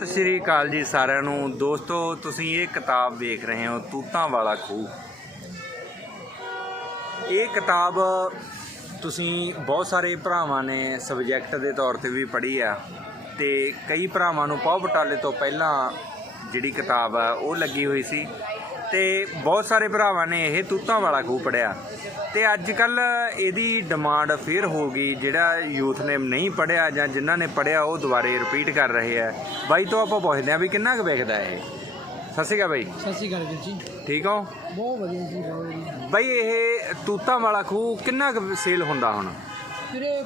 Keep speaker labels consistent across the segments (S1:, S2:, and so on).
S1: ਸਤਿ ਸ਼੍ਰੀ ਅਕਾਲ ਜੀ ਸਾਰਿਆਂ ਨੂੰ। ਦੋਸਤੋ, ਤੁਸੀਂ ਇਹ ਕਿਤਾਬ ਵੇਖ ਰਹੇ ਹੋ, ਤੂਤਾਂ ਵਾਲਾ ਖੂਹ। ਇਹ ਕਿਤਾਬ ਤੁਸੀਂ ਬਹੁਤ ਸਾਰੇ ਭਰਾਵਾਂ ਨੇ ਸਬਜੈਕਟ ਦੇ ਤੌਰ ਤੇ ਵੀ ਪੜ੍ਹੀ ਆ ਤੇ ਕਈ ਭਰਾਵਾਂ ਨੂੰ ਪੌ ਬਟਾਲੇ ਤੋਂ ਪਹਿਲਾਂ ਜਿਹੜੀ ਕਿਤਾਬ ਆ, ਉਹ ਲੱਗੀ ਹੋਈ ਸੀ। ਤੇ ਬਹੁਤ ਸਾਰੇ ਭਰਾਵਾਂ ਨੇ ਇਹ ਤੂਤਾਂ ਵਾਲਾ ਖੂਹ ਪੜ੍ਹਿਆ ਤੇ ਅੱਜ ਕੱਲ ਇਹਦੀ ਡਿਮਾਂਡ ਫੇਰ ਹੋ ਗਈ ਜਿਹੜਾ ਯੂਥ ਨੇ ਨਹੀਂ ਪੜ੍ਹਿਆ ਜਾਂ ਜਿਨ੍ਹਾਂ ਨੇ ਪੜ੍ਹਿਆ ਉਹ ਦੁਬਾਰੇ ਰਿਪੀਟ ਕਰ ਰਹੇ ਆ। ਬਾਈ ਤੋਂ ਆਪਾਂ ਪੁੱਛਦੇ ਆ ਵੀ ਕਿੰਨਾ ਕੁ ਵੇਖਦਾ ਇਹ? ਸਤਿ ਸ਼੍ਰੀ ਅਕਾਲ ਬਾਈ।
S2: ਸਤਿ ਸ਼੍ਰੀ ਅਕਾਲ ਵੀਰ ਜੀ।
S1: ਠੀਕ ਹੋ?
S2: ਬਹੁਤ ਵਧੀਆ ਜੀ
S1: ਬਾਈ ਇਹ ਤੂਤਾਂ ਵਾਲਾ ਖੂਹ ਕਿੰਨਾ ਕੁ ਸੇਲ ਹੁੰਦਾ ਹੁਣ?
S2: ਵੀਰੇ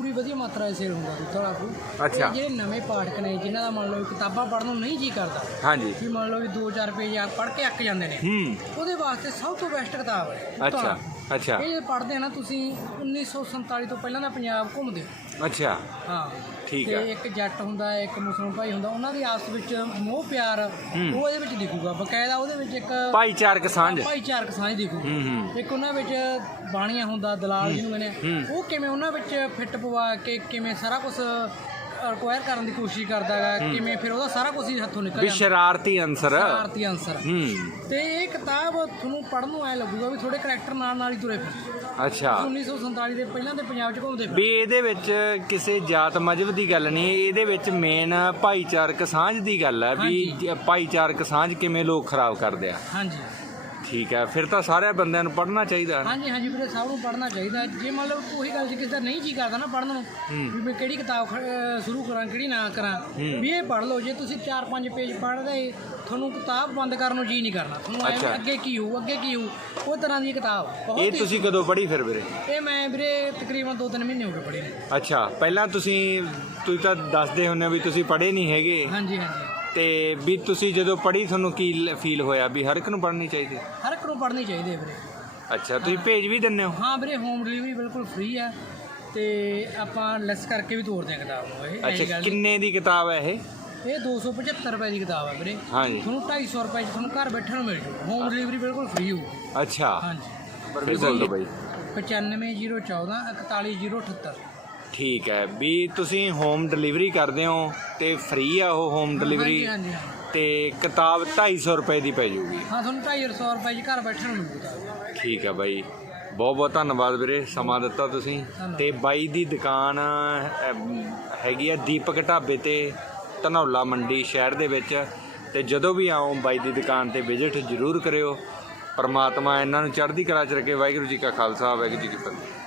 S2: ਪੂਰੀ ਵਧੀਆ ਮਾਤਰਾ ਦੇ ਸੇਲ ਹੁੰਦਾ ਦੁੱਧ ਵਾਲਾ ਕੋ
S1: ਅੱਛਾ।
S2: ਜਿਹੜੇ ਨਵੇਂ ਪਾਠਕ ਨੇ ਜਿਨ੍ਹਾਂ ਦਾ ਮੰਨ ਲਓ ਕਿਤਾਬਾਂ ਪੜ੍ਹਨ ਨੂੰ ਨਹੀਂ ਜੀ ਕਰਦਾ
S1: ਹਾਂਜੀ
S2: ਵੀ ਮੰਨ ਲਓ ਵੀ 2-4 ਪੇਜ ਆ ਪੜ੍ਹ ਕੇ ਅੱਕ ਜਾਂਦੇ ਨੇ
S1: ਹੂੰ
S2: ਉਹਦੇ ਵਾਸਤੇ ਸਭ ਤੋਂ ਬੈਸਟ ਕਿਤਾਬ ਹੈ ਦੁੱਧ
S1: ਅੱਛਾ
S2: ਵਾਲਾ।
S1: ਅੱਛਾ।
S2: ਇਹ ਪੜ੍ਹਦੇ ਆ ਨਾ ਤੁਸੀਂ 1947 ਤੋਂ ਪਹਿਲਾਂ ਦਾ ਪੰਜਾਬ ਘੁੰਮਦੇ। ਹੋ।
S1: ਅੱਛਾ।
S2: ਹਾਂ।
S1: ਠੀਕ
S2: ਤੇ
S1: ਆ।
S2: ਇੱਕ ਜੱਟ ਹੁੰਦਾ ਹੈ, ਇੱਕ ਮੁਸਲਮਾਨ ਭਾਈ ਹੁੰਦਾ ਉਹਨਾਂ ਦੀ ਆਪਸ ਵਿੱਚ ਮੋਹ ਪਿਆਰ ਉਹ ਇਹਦੇ ਵਿੱਚ ਦਿਖੂਗਾ। ਬਕਾਇਦਾ ਉਹਦੇ ਵਿੱਚ ਇੱਕ
S1: ਭਾਈਚਾਰਕ ਸਾਂਝ।
S2: ਭਾਈਚਾਰਕ ਸਾਂਝ ਦਿਖੂ।
S1: ਹੂੰ ਹੂੰ।
S2: ਇੱਕ ਉਹਨਾਂ ਵਿੱਚ ਬਾਣੀਆਂ ਹੁੰਦਾ ਦਲਾਲ ਜਿਹਨੂੰ ਕਹਿੰਦੇ ਆ। ਉਹ ਕਿਵੇਂ ਉਹਨਾਂ ਵਿੱਚ ਫਿੱਟ ਪਵਾ ਕੇ ਕਿਵੇਂ ਸਾਰਾ ਕੁਝ ਰਿਕੁਆਇਰ ਕਰਨ ਦੀ ਕੋਸ਼ਿਸ਼ ਕਰਦਾ ਹੈਗਾ ਕਿਵੇਂ ਫਿਰ ਉਹਦਾ ਸਾਰਾ ਕੁਝ ਹੀ ਹੱਥੋਂ ਨਿਕਲ
S1: ਵੀ
S2: ਜਾਂਦਾ।
S1: ਸ਼ਰਾਰਤੀ ਅੰਸਰ
S2: ਭਾਰਤੀ ਆਨਸਰ
S1: ਹੂੰ।
S2: ਤੇ ਇਹ ਕਿਤਾਬ ਤੁਹਾਨੂੰ ਪੜ੍ਹਨ ਨੂੰ ਐ ਲੱਗੂਗਾ ਵੀ ਥੋੜੇ ਕਰੈਕਟਰ ਨਾਲ ਨਾਲ ਹੀ ਤੁਰੇ
S1: ਅੱਛਾ।
S2: 1947 ਦੇ ਪਹਿਲਾਂ ਦੇ ਪੰਜਾਬ 'ਚ ਘੁੰਮਦੇ ਫਿਰ
S1: ਵੀ ਇਹਦੇ ਵਿੱਚ ਕਿਸੇ ਜਾਤ ਮਜਬ ਦੀ ਗੱਲ ਨਹੀਂ ਇਹਦੇ ਵਿੱਚ ਮੇਨ ਭਾਈਚਾਰਕ ਸਾਂਝ ਦੀ ਗੱਲ ਹੈ ਵੀ ਭਾਈਚਾਰਕ ਸਾਂਝ ਕਿਵੇਂ ਲੋਕ ਖਰਾਬ ਕਰਦੇ ਆ।
S2: ਹਾਂਜੀ।
S1: ਠੀਕ ਹੈ ਫਿਰ ਤਾਂ ਸਾਰੇ ਬੰਦਿਆਂ ਨੂੰ ਪੜ੍ਹਨਾ ਚਾਹੀਦਾ।
S2: ਹਾਂਜੀ ਹਾਂਜੀ ਵੀਰੇ ਸਭ ਨੂੰ ਪੜ੍ਹਨਾ ਚਾਹੀਦਾ। ਜੇ ਮੰਨ ਲਓ ਉਹੀ ਗੱਲ ਜੇ ਕਿਸੇ ਦਾ ਨਹੀਂ ਜੀ ਕਰਦਾ ਨਾ ਪੜ੍ਹਨ ਨੂੰ ਵੀ ਮੈਂ ਕਿਹੜੀ ਕਿਤਾਬ ਖ- ਅਹ ਸ਼ੁਰੂ ਕਰਾਂ ਕਿਹੜੀ ਨਾ ਕਰਾਂ ਵੀ ਇਹ ਪੜ੍ਹ ਲਓ ਜੇ ਤੁਸੀਂ 4-5 ਪੇਜ ਪੜ੍ਹਦੇ ਤੁਹਾਨੂੰ ਕਿਤਾਬ ਬੰਦ ਕਰਨ ਨੂੰ ਜੀ ਨਹੀਂ ਕਰਨਾ। ਤੁਹਾਨੂੰ ਐਂ ਵੀ
S1: ਅੱਛਾ।
S2: ਅੱਗੇ ਕੀ ਹੋਊ ਅੱਗੇ ਕੀ ਹੋਊ ਉਹ ਤਰ੍ਹਾਂ ਦੀ ਕਿਤਾਬ ਬਹੁਤ
S1: ਇਹ
S2: ਹੀ-
S1: ਤੁਸੀਂ ਕਦੋਂ ਪੜ੍ਹੀ ਫਿਰ ਵੀਰੇ?
S2: ਇਹ ਮੈਂ ਵੀਰੇ ਤਕਰੀਬਨ 2-3 ਮਹੀਨੇ ਹੋ ਗਏ ਪੜ੍ਹੇ ਨੂੰ।
S1: ਅੱਛਾ ਪਹਿਲਾਂ ਤੁਸੀਂ ਤੁਸੀਂ ਤਾਂ ਦੱਸਦੇ ਹੁੰਦੇ ਹੋ ਵੀ ਤੁਸੀਂ ਪੜ੍ਹੇ ਨਹੀਂ ਹੈਗੇ।
S2: ਹਾਂਜੀ ਹਾਂਜੀ।
S1: ਤੇ ਵੀ ਤੁਸੀਂ ਜਦੋਂ ਪੜ੍ਹੀ ਤੁਹਾਨੂੰ ਕੀ ਫੀਲ ਹੋਇਆ ਵੀ ਹਰ ਇੱਕ ਨੂੰ ਪੜ੍ਹਨੀ ਚਾਹੀਦੀ?
S2: ਹਰ ਇੱਕ ਨੂੰ ਪੜ੍ਹਨੀ ਚਾਹੀਦੀ ਹੈ ਵੀਰੇ।
S1: ਅੱਛਾ ਤੁਸੀਂ ਭੇਜ ਵੀ ਦਿੰਦੇ ਹੋ?
S2: ਹਾਂ ਵੀਰੇ ਹੋਮ ਡਿਲੀਵਰੀ ਬਿਲਕੁਲ ਫ੍ਰੀ ਹੈ ਤੇ ਆਪਾਂ ਲੈਸ ਕਰਕੇ ਵੀ ਤੋਰਦੇ ਹਾਂ ਕਿਤਾਬ ਨੂੰ ਇਹ ਇਹੀ
S1: ਅੱਛਾ
S2: ਗੱਲ। ਨਹੀਂ।
S1: ਕਿੰਨੇ ਦੀ ਕਿਤਾਬ ਹੈ ਇਹ?
S2: ਇਹ 275 ਰੁਪਏ ਦੀ ਕਿਤਾਬ ਹੈ ਵੀਰੇ।
S1: ਹਾਂਜੀ।
S2: ਤੁਹਾਨੂੰ 250 ਰੁਪਏ 'ਚ ਤੁਹਾਨੂੰ ਘਰ ਬੈਠਣ ਨੂੰ ਮਿਲ ਜੂ। ਹੋਮ ਡਿਲੀਵਰੀ ਬਿਲਕੁਲ ਫ੍ਰੀ ਹੋਊ
S1: ਅੱਛਾ।
S2: ਹਾਂਜੀ।
S1: ਫਿਰ ਬੋਲ ਦਿਓ ਬਾਈ।
S2: 95014 41078
S1: ਠੀਕ ਹੈ। ਵੀ ਤੁਸੀਂ ਹੋਮ ਡਿਲੀਵਰੀ ਕਰਦੇ ਹੋ ਤੇ ਫ੍ਰੀ ਆ ਉਹ ਹੋਮ ਡਿਲੀਵਰੀ
S2: ਹਾਂਜੀ ਹਾਂਜੀ।
S1: ਤੇ ਕਿਤਾਬ 250 ਰੁਪਏ ਦੀ ਪੈ ਜਾਊਗੀ
S2: ਹਾਂ ਤੁਹਾਨੂੰ 250 ਰੁਪਏ 'ਚ ਘਰ ਬੈਠਣ ਨੂੰ ਮਿਲੂ ਕਿਤਾਬ
S1: ਠੀਕ ਹੈ ਬਾਈ। ਬਹੁਤ ਬਹੁਤ ਧੰਨਵਾਦ ਵੀਰੇ ਸਮਾਂ ਦਿੱਤਾ ਤੁਸੀਂ। ਤੇ ਬਾਈ ਦੀ ਦੁਕਾਨ ਹੈਗੀ ਆ ਦੀਪਕ ਢਾਬੇ ਤੇ ਧਨੌਲਾ ਮੰਡੀ ਸ਼ਹਿਰ ਦੇ ਵਿੱਚ। ਤੇ ਜਦੋਂ ਵੀ ਆਓ ਬਾਈ ਦੀ ਦੁਕਾਨ ਤੇ ਵਿਜ਼ਿਟ ਜ਼ਰੂਰ ਕਰਿਓ। ਪਰਮਾਤਮਾ ਇਹਨਾਂ ਨੂੰ ਚੜ੍ਹਦੀ ਕਲਾ ਚ ਰੱਖੇ। ਵਾਹਿਗੁਰੂ ਜੀ ਕਾ ਖਾਲਸਾ ਵਾਹਿਗੁਰੂ ਜੀ ਕੀ ਫਤਿਹ।